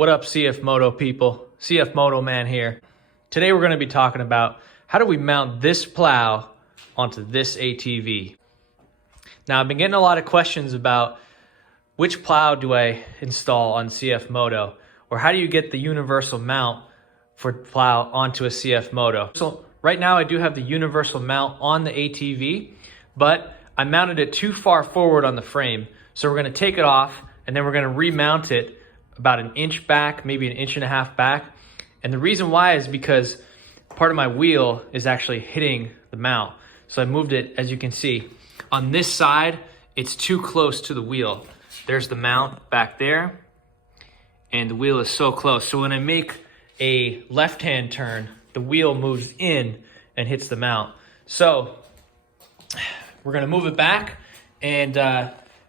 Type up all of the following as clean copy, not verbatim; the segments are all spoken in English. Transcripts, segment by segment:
What up, CFMOTO people? CFMOTO man here. Today we're going to be talking about how do we mount this plow onto this ATV. Now, I've been getting a lot of questions about which plow do I install on CFMOTO, or how do you get the universal mount for plow onto a CFMOTO. So right now I do have the universal mount on the ATV, but I mounted it too far forward on the frame. So we're going to take it off and then we're going to remount it about an inch back, maybe an inch and a half back. And the reason why is because part of my wheel is actually hitting the mount. So I moved it, as you can see, on this side, it's too close to the wheel. There's the mount back there, and the wheel is so close. So when I make a left-hand turn, the wheel moves in and hits the mount. So we're gonna move it back, and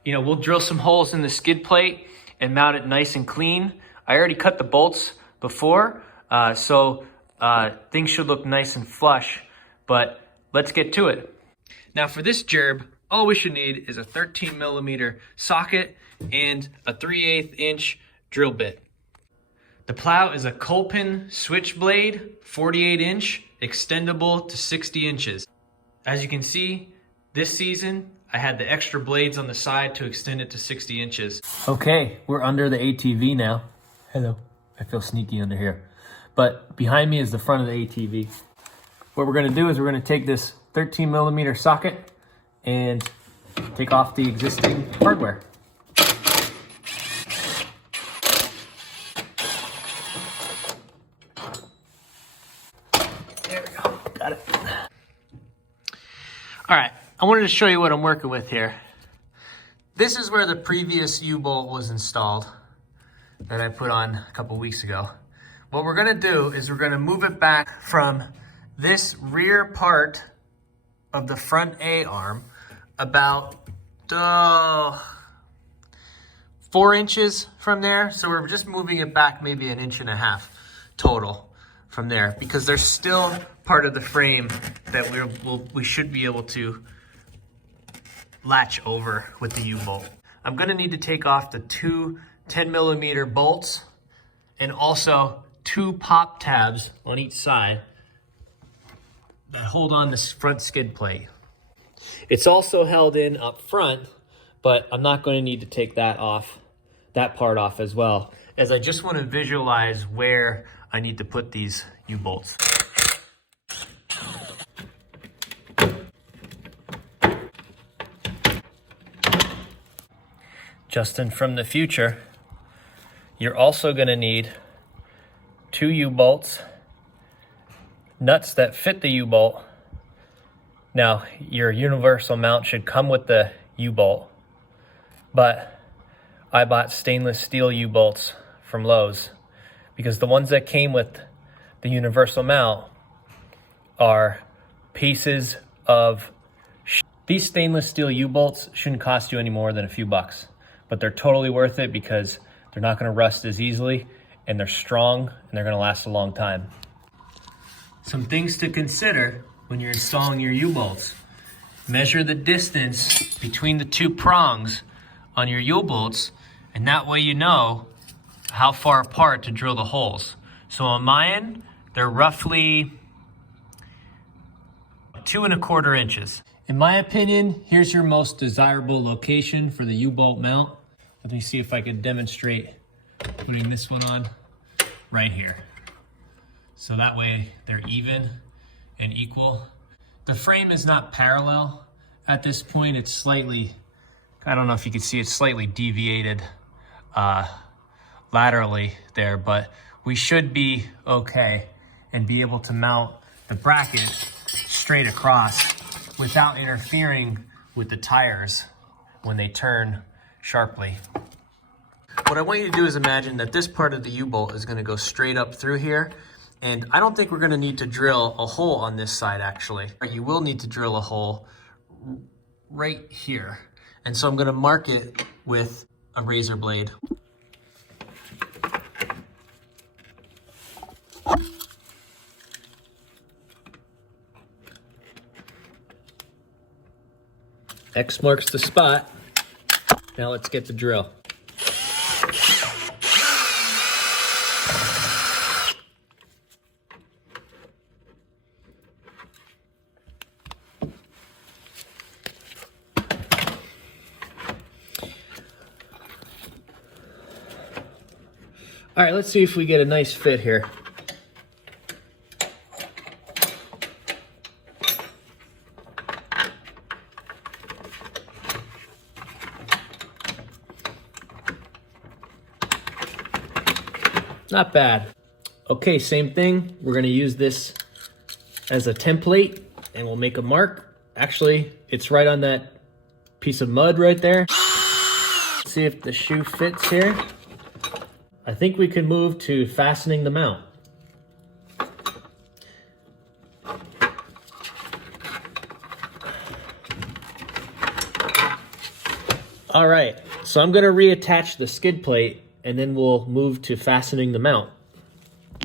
we'll drill some holes in the skid plate and mount it nice and clean. I already cut the bolts before, so things should look nice and flush, but let's get to it. Now for this gerb, all we should need is a 13mm socket and a 3/8 inch drill bit. The plow is a Kolpin Switchblade, 48 inch, extendable to 60 inches. As you can see, this season, I had the extra blades on the side to extend it to 60 inches. Okay, we're under the ATV now. Hello, I feel sneaky under here. But behind me is the front of the ATV. What we're gonna do is we're gonna take this 13mm socket and take off the existing hardware. There we go, got it. All right, I wanted to show you what I'm working with here. This is where the previous U-bolt was installed that I put on a couple weeks ago. What we're gonna do is we're gonna move it back from this rear part of the front A-arm about 4 inches from there. So we're just moving it back maybe an inch and a half total from there, because there's still part of the frame that we should be able to latch over with the U-bolt. I'm gonna need to take off the two 10mm bolts and also 2 pop tabs on each side that hold on this front skid plate. It's also held in up front, but I'm not going to need to take that part off as well, as I just want to visualize where I need to put these U-bolts. Justin from the future, you're also going to need 2 U-bolts, nuts that fit the U-bolt. Now, your universal mount should come with the U-bolt, but I bought stainless steel U-bolts from Lowe's because the ones that came with the universal mount are pieces of These stainless steel U-bolts shouldn't cost you any more than a few bucks, but they're totally worth it because they're not going to rust as easily, and they're strong, and they're going to last a long time. Some things to consider when you're installing your U-bolts. Measure the distance between the 2 prongs on your U-bolts, and that way you know how far apart to drill the holes. So on my end, they're roughly 2 1/4 inches. In my opinion, here's your most desirable location for the U-bolt mount. Let me see if I can demonstrate putting this one on right here. So that way they're even and equal. The frame is not parallel at this point. It's slightly, I don't know if you can see, it's slightly deviated laterally there, but we should be okay and be able to mount the bracket straight across without interfering with the tires when they turn sharply. What I want you to do is imagine that this part of the U-bolt is going to go straight up through here, and I don't think we're going to need to drill a hole on this side actually. You will need to drill a hole right here, and so I'm going to mark it with a razor blade. X marks the spot. Now let's get the drill. All right, let's see if we get a nice fit here. Not bad. Okay, same thing. We're gonna use this as a template and we'll make a mark. Actually, it's right on that piece of mud right there. Let's see if the shoe fits here. I think we can move to fastening the mount. All right, so I'm gonna reattach the skid plate and then we'll move to fastening the mount.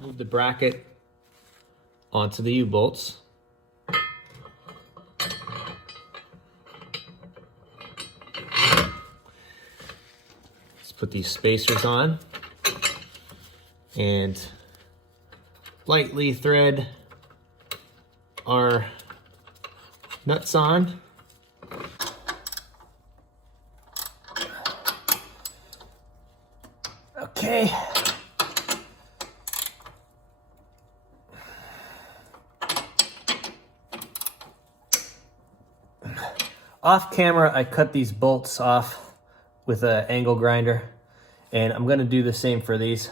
Move the bracket onto the U-bolts. Let's put these spacers on and lightly thread our nuts on. Okay. Off camera, I cut these bolts off with an angle grinder, and I'm gonna do the same for these.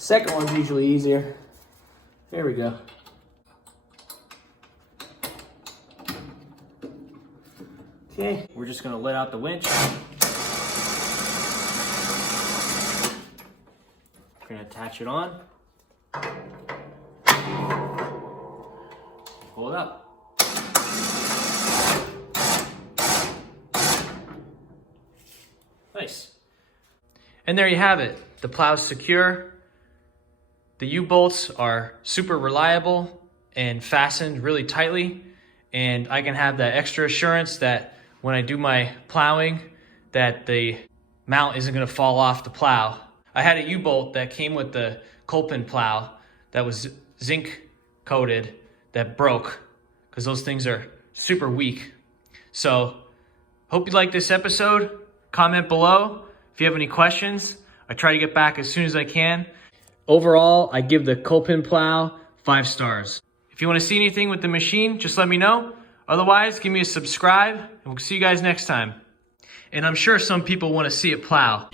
Second one's usually easier. There we go. Okay, we're just gonna let out the winch. We're gonna attach it on. Pull it up. Nice. And there you have it. The plow's secure. The U-bolts are super reliable and fastened really tightly, and I can have that extra assurance that when I do my plowing that the mount isn't gonna fall off the plow. I had a U-bolt that came with the Kolpin plow that was zinc coated that broke because those things are super weak. So hope you like this episode. Comment below if you have any questions. I try to get back as soon as I can. Overall, I give the Kolpin plow 5 stars. If you want to see anything with the machine, just let me know. Otherwise, give me a subscribe, and we'll see you guys next time. And I'm sure some people want to see it plow.